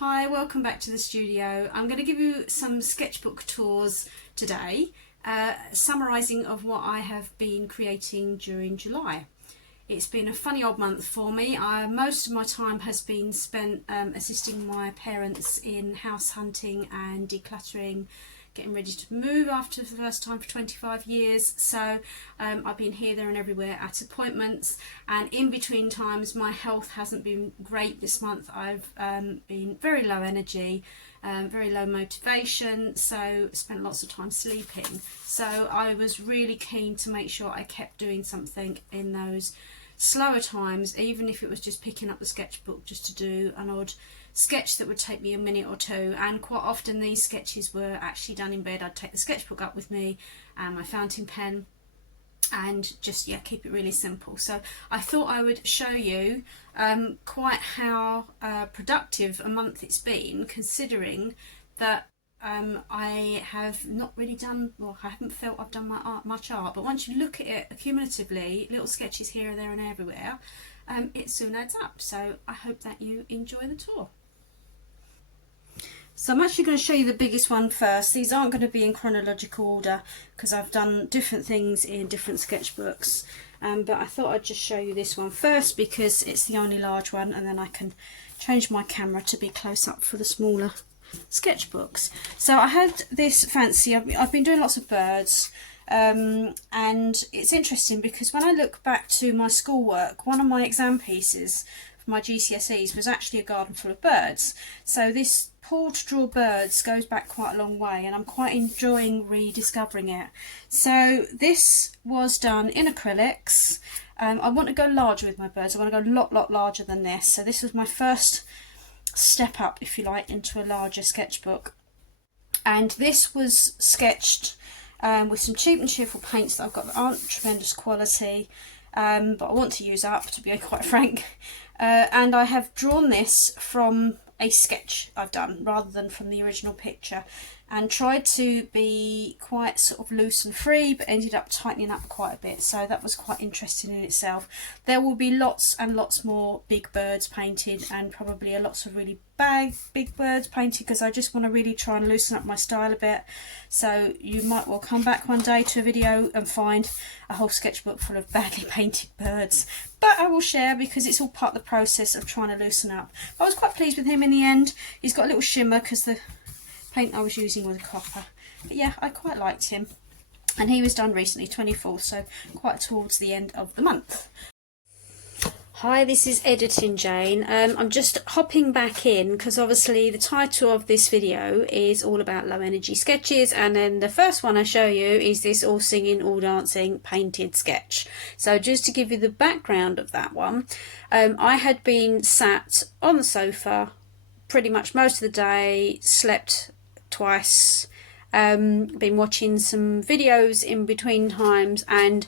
Hi, welcome back to the studio. I'm going to give you some sketchbook tours today, summarising of what I have been creating during July. It's been a funny old month for me. Most of my time has been spent assisting my parents in house hunting and decluttering, getting ready to move after the first time for 25 years. So I've been here, there and everywhere at appointments, and in between times my health hasn't been great this month. I've been very low energy, very low motivation, so spent lots of time sleeping. So I was really keen to make sure I kept doing something in those slower times, even if it was just picking up the sketchbook just to do an odd sketch that would take me a minute or two. And quite often these sketches were actually done in bed. I'd take the sketchbook up with me and my fountain pen and just keep it really simple. So I thought I would show you quite how productive a month it's been, considering that I have not really done, well, I haven't felt I've done much art, but once you look at it accumulatively, little sketches here, there and everywhere, it soon adds up. So I hope that you enjoy the tour. So I'm actually going to show you the biggest one first. These aren't going to be in chronological order because I've done different things in different sketchbooks, but I thought I'd just show you this one first because it's the only large one, and then I can change my camera to be close up for the smaller sketchbooks. So I had this fancy, I've been doing lots of birds, and it's interesting because when I look back to my schoolwork, one of my exam pieces for my GCSEs was actually a garden full of birds. So this pull to draw birds goes back quite a long way, and I'm quite enjoying rediscovering it. So this was done in acrylics. I want to go larger with my birds. I want to go a lot larger than this. So this was my first step up, if you like, into a larger sketchbook, and this was sketched with some cheap and cheerful paints that I've got that aren't tremendous quality, but I want to use up, to be quite frank, and I have drawn this from a sketch I've done rather than from the original picture, and tried to be quite sort of loose and free, but ended up tightening up quite a bit. So that was quite interesting in itself. There will be lots and lots more big birds painted, and probably lots of really big birds painted, because I just want to really try and loosen up my style a bit. So you might well come back one day to a video and find a whole sketchbook full of badly painted birds, but I will share because it's all part of the process of trying to loosen up. I was quite pleased with him in the end. He's got a little shimmer because the paint I was using was copper, but yeah, I quite liked him, and he was done recently, 24th, so quite towards the end of the month. Hi, this is Editing Jane. I'm just hopping back in because obviously the title of this video is all about low energy sketches, and then the first one I show you is this all singing, all dancing painted sketch. So just to give you the background of that one, I had been sat on the sofa pretty much most of the day, slept twice, been watching some videos in between times, and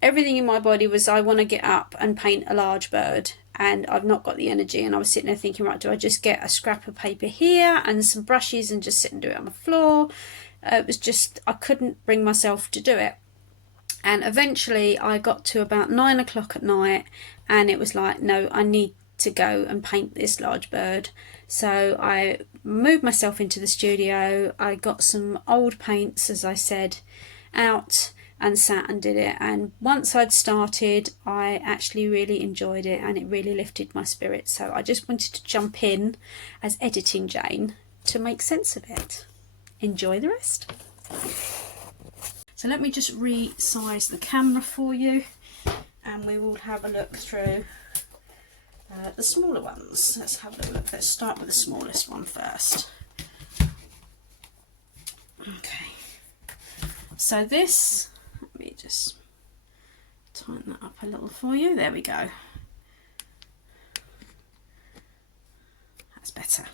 everything in my body was, I want to get up and paint a large bird, and I've not got the energy. And I was sitting there thinking, right, do I just get a scrap of paper here and some brushes and just sit and do it on the floor? It was just, I couldn't bring myself to do it. And eventually I got to about 9 o'clock at night, and it was like, no, I need to go and paint this large bird. So I moved myself into the studio. I got some old paints, as I said, out and sat and did it, and once I'd started I actually really enjoyed it, and it really lifted my spirits. So I just wanted to jump in as Editing Jane to make sense of it. Enjoy the rest. So let me just resize the camera for you, and we will have a look through the smaller ones. Let's have a look. Let's start with the smallest one first. Okay, so this, let me just tighten that up a little for you. There we go. That's better.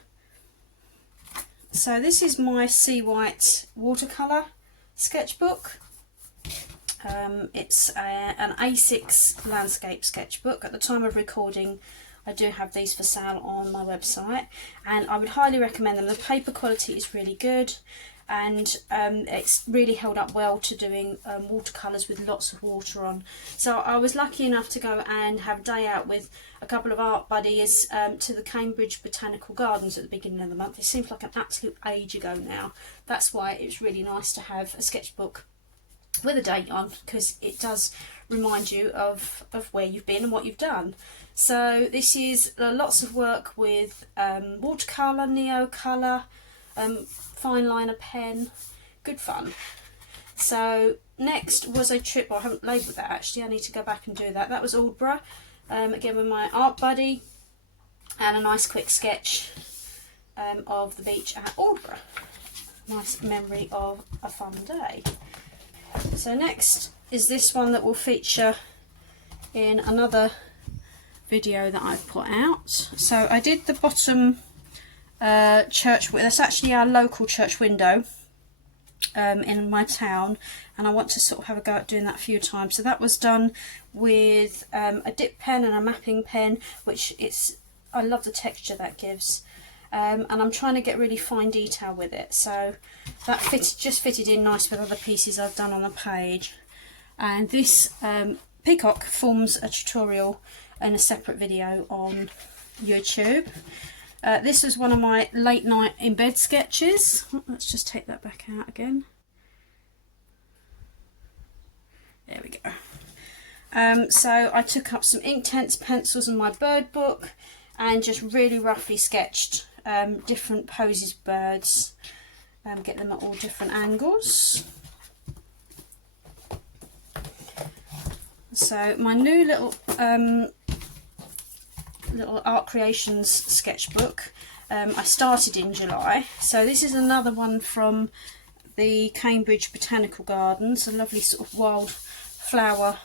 So this is my Sea White watercolour sketchbook. It's an A6 landscape sketchbook. At the time of recording, I do have these for sale on my website, and I would highly recommend them. The paper quality is really good. and it's really held up well to doing watercolours with lots of water on. So I was lucky enough to go and have a day out with a couple of art buddies to the Cambridge Botanical Gardens at the beginning of the month. It seems like an absolute age ago now. That's why it's really nice to have a sketchbook with a date on, because it does remind you of where you've been and what you've done. So this is lots of work with watercolour, neo-colour, fine liner pen, good fun. So next was a trip, well, I haven't labelled that actually, I need to go back and do that. That was Aldborough, again with my art buddy, and a nice quick sketch of the beach at Aldborough. Nice memory of a fun day. So next is this one that will feature in another video that I've put out. So I did the bottom church, that's actually our local church window in my town, and I want to sort of have a go at doing that a few times. So that was done with a dip pen and a mapping pen, which I love the texture that gives. And I'm trying to get really fine detail with it, so that just fitted in nice with other pieces I've done on the page. And this peacock forms a tutorial and a separate video on YouTube. This was one of my late night in bed sketches. Let's just take that back out again. There we go. So I took up some Inktense pencils and my bird book and just really roughly sketched different poses of birds, get them at all different angles. So my new little art creations sketchbook, I started in July. So this is another one from the Cambridge Botanical Gardens, a lovely sort of wild flower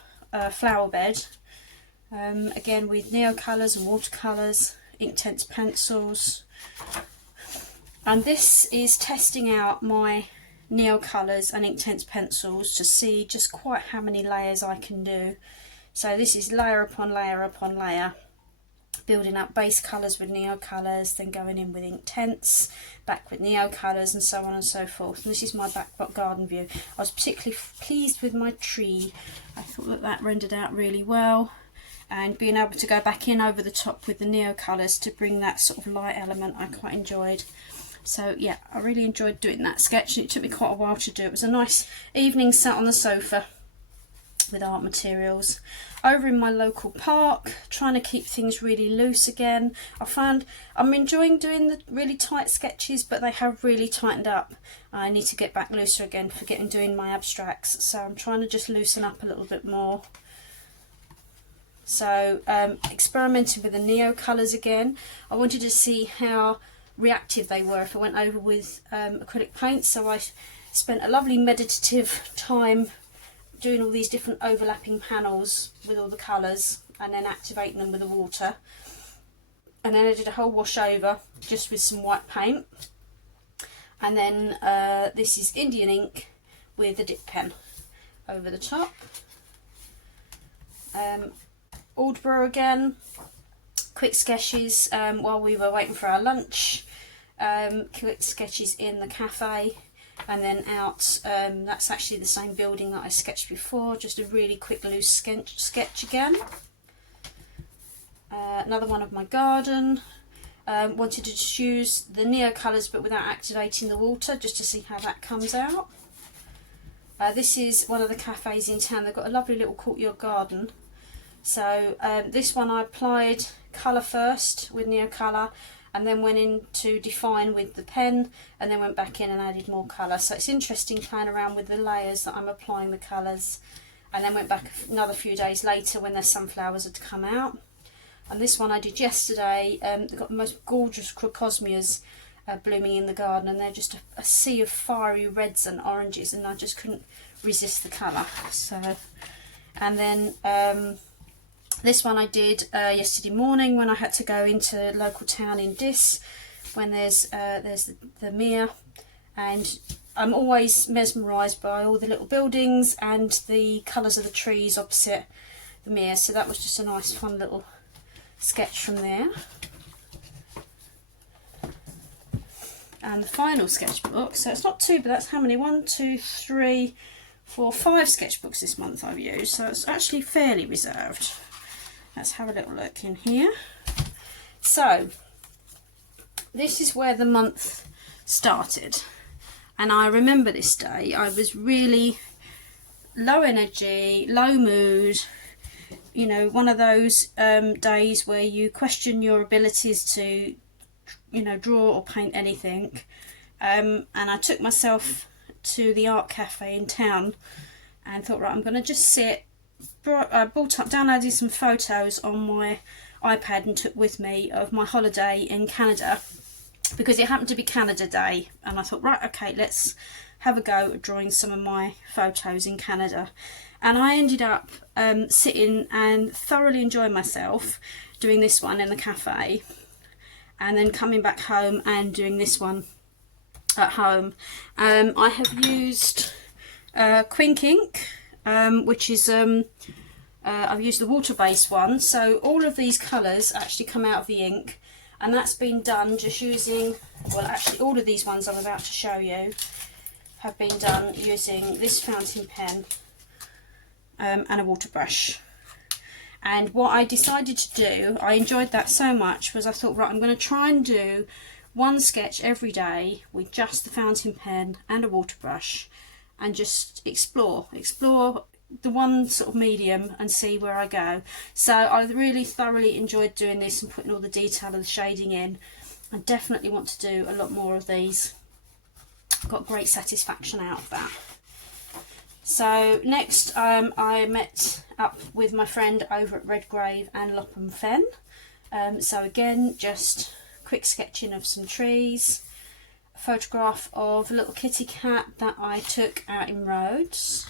bed, again with neo-colours and watercolours, Inktense pencils. And this is testing out my neo-colours and Inktense pencils to see just quite how many layers I can do. So this is layer upon layer upon layer, building up base colours with neo-colours, then going in with Inktense, back with neo-colours, and so on and so forth. And this is my back garden view. I was particularly pleased with my tree. I thought that rendered out really well, and being able to go back in over the top with the neo-colours to bring that sort of light element I quite enjoyed. So yeah, I really enjoyed doing that sketch. It took me quite a while to do. It was a nice evening sat on the sofa with art materials. Over in my local park, trying to keep things really loose again. I found I'm enjoying doing the really tight sketches, but they have really tightened up. I need to get back looser again for doing my abstracts. So I'm trying to just loosen up a little bit more. So experimenting with the neo colours again. I wanted to see how reactive they were if I went over with acrylic paint. So I spent a lovely meditative time doing all these different overlapping panels with all the colours and then activating them with the water. And then I did a whole wash over just with some white paint. And then this is Indian ink with a dip pen over the top. Aldborough again, quick sketches while we were waiting for our lunch, quick sketches in the cafe, and then out, that's actually the same building that I sketched before, just a really quick loose sketch again. Another one of my garden, wanted to just use the neo colours but without activating the water, just to see how that comes out. This is one of the cafes in town. They've got a lovely little courtyard garden. So this one I applied colour first with neo colour, and then went in to define with the pen, and then went back in and added more colour. So it's interesting playing around with the layers that I'm applying the colours, and then went back another few days later when the sunflowers had come out. And this one I did yesterday. They've got the most gorgeous crocosmias blooming in the garden, and they're just a sea of fiery reds and oranges, and I just couldn't resist the colour. So, and then this one I did yesterday morning when I had to go into local town in Diss, when there's the mere, and I'm always mesmerised by all the little buildings and the colours of the trees opposite the mere. So that was just a nice fun little sketch from there. And the final sketchbook, so it's not 2, but that's how many? 1, 2, 3, 4, 5 sketchbooks this month I've used, so it's actually fairly reserved. Let's have a little look in here. So this is where the month started, and I remember this day. I was really low energy, low mood, you know, one of those days where you question your abilities to, you know, draw or paint anything. And I took myself to the art cafe in town and thought, right, I'm going to just sit. Downloaded some photos on my iPad and took with me of my holiday in Canada, because it happened to be Canada Day, and I thought, right, okay, let's have a go at drawing some of my photos in Canada. And I ended up sitting and thoroughly enjoying myself doing this one in the cafe, and then coming back home and doing this one at home. I have used Quink ink, which is I've used the water-based one, so all of these colours actually come out of the ink, and that's been done just using, well, actually all of these ones I'm about to show you have been done using this fountain pen and a water brush. And what I decided to do, I enjoyed that so much, was I thought, right, I'm going to try and do one sketch every day with just the fountain pen and a water brush, and just explore the one sort of medium and see where I go. So I really thoroughly enjoyed doing this and putting all the detail and the shading in. I definitely want to do a lot more of these. Got great satisfaction out of that. So next I met up with my friend over at Redgrave and Lopham Fen. So again, just quick sketching of some trees, a photograph of a little kitty cat that I took out in Rhodes.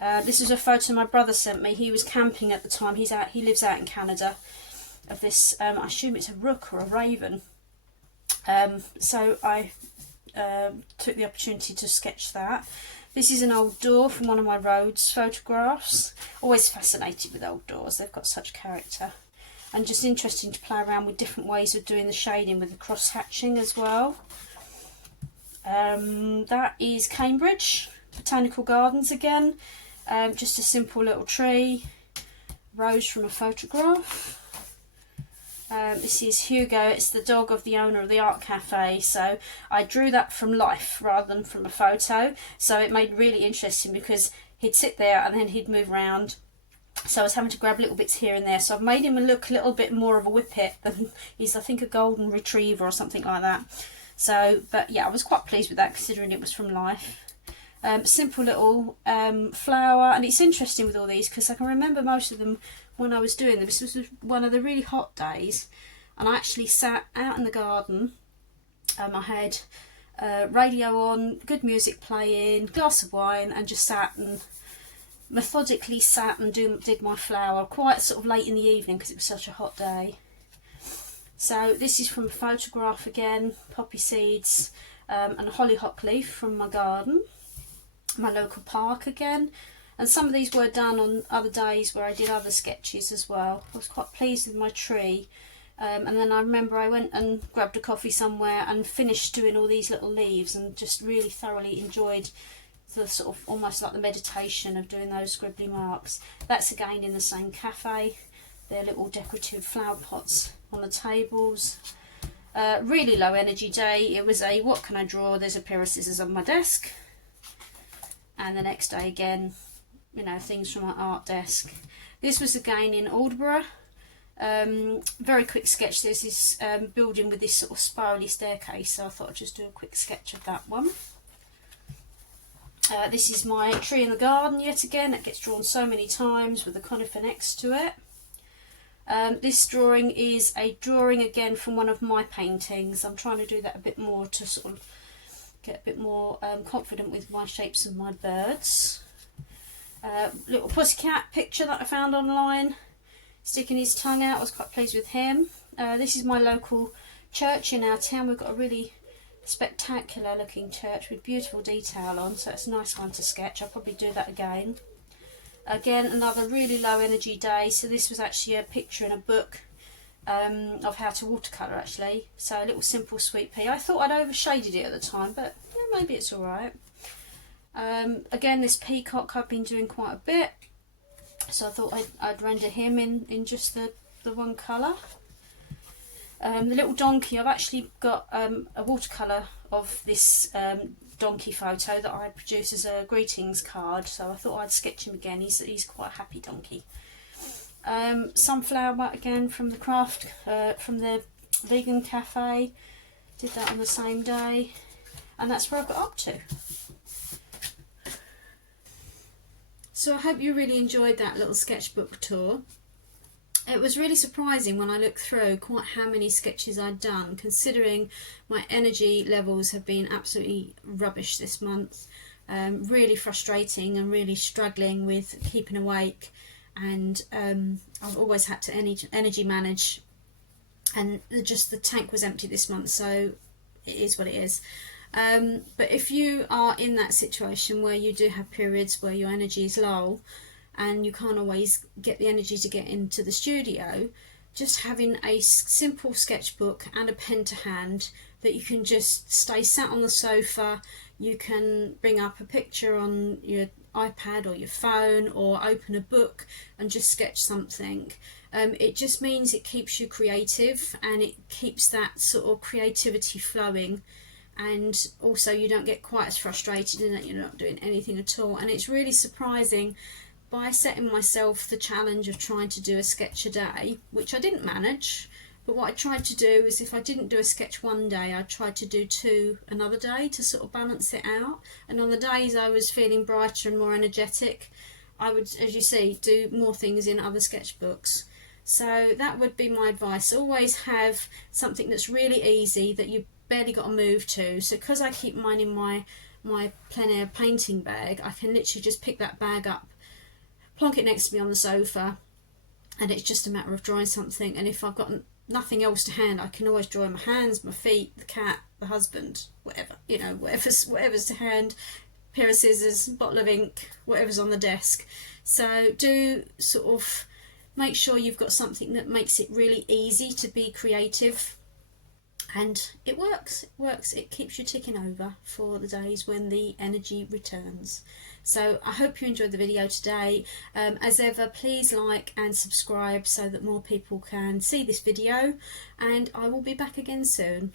This is a photo my brother sent me. He was camping at the time. He lives out in Canada. Of this, I assume it's a rook or a raven. So I took the opportunity to sketch that. This is an old door from one of my Rhodes photographs. Always fascinated with old doors. They've got such character. And just interesting to play around with different ways of doing the shading with the cross hatching as well. That is Cambridge Botanical Gardens again. Just a simple little tree, rose from a photograph. This is Hugo. It's the dog of the owner of the art cafe, so I drew that from life rather than from a photo, so it made really interesting because he'd sit there and then he'd move around, so I was having to grab little bits here and there. So I've made him look a little bit more of a whippet than he's, I think, a golden retriever or something like that. So, but yeah, I was quite pleased with that considering it was from life. Simple little flower, and it's interesting with all these because I can remember most of them when I was doing them. This was one of the really hot days, and I actually sat out in the garden. I had radio on, good music playing, glass of wine, and just sat and methodically did my flower quite sort of late in the evening because it was such a hot day. So this is from a photograph again, poppy seeds and a hollyhock leaf from my garden. My local park again, and some of these were done on other days where I did other sketches as well. I was quite pleased with my tree, and then I remember I went and grabbed a coffee somewhere and finished doing all these little leaves, and just really thoroughly enjoyed the sort of almost like the meditation of doing those scribbly marks. That's again in the same cafe. They're little decorative flower pots on the tables. Really low energy day. It was a what can I draw, there's a pair of scissors on my desk. And the next day again, you know, things from my art desk. This was again in Aldeburgh. Very quick sketch. There's this building with this sort of spirally staircase, so I thought I'd just do a quick sketch of that one. This is my tree in the garden yet again. It gets drawn so many times with the conifer next to it. This drawing is a drawing again from one of my paintings. I'm trying to do that a bit more to sort of get a bit more confident with my shapes of my birds. Little pussycat picture that I found online, sticking his tongue out. I was quite pleased with him. This is my local church in our town. We've got a really spectacular looking church with beautiful detail on, so it's a nice one to sketch. I'll probably do that again. Again, another really low energy day, so this was actually a picture in a book of how to watercolour actually. So a little simple sweet pea. I thought I'd overshaded it at the time, but yeah, maybe it's alright. Again, this peacock I've been doing quite a bit, so I thought I'd render him in just the one colour. The little donkey, I've actually got a watercolour of this donkey photo that I produced as a greetings card, so I thought I'd sketch him again. He's quite a happy donkey. Sunflower again from the craft, from the vegan cafe, did that on the same day, and that's where I got up to. So I hope you really enjoyed that little sketchbook tour. It was really surprising when I looked through quite how many sketches I'd done, considering my energy levels have been absolutely rubbish this month. Really frustrating and really struggling with keeping awake, and I've always had to energy manage, and just the tank was empty this month, so it is what it is. But if you are in that situation where you do have periods where your energy is low and you can't always get the energy to get into the studio, just having a simple sketchbook and a pen to hand that you can just stay sat on the sofa, you can bring up a picture on your iPad or your phone, or open a book and just sketch something. It just means it keeps you creative, and it keeps that sort of creativity flowing, and also you don't get quite as frustrated in that you're not doing anything at all. And it's really surprising, by setting myself the challenge of trying to do a sketch a day, which I didn't manage, but what I tried to do is, if I didn't do a sketch one day, I tried to do 2 another day to sort of balance it out. And on the days I was feeling brighter and more energetic, I would, as you see, do more things in other sketchbooks. So that would be my advice. Always have something that's really easy that you barely got to move to. So because I keep mine in my plein air painting bag, I can literally just pick that bag up, plonk it next to me on the sofa, and it's just a matter of drawing something. And if I've got nothing else to hand, I can always draw my hands, my feet, the cat, the husband, whatever, you know, whatever's to hand, pair of scissors, bottle of ink, whatever's on the desk. So do sort of make sure you've got something that makes it really easy to be creative. And it works, it keeps you ticking over for the days when the energy returns. So I hope you enjoyed the video today. As ever, please like and subscribe so that more people can see this video, and I will be back again soon.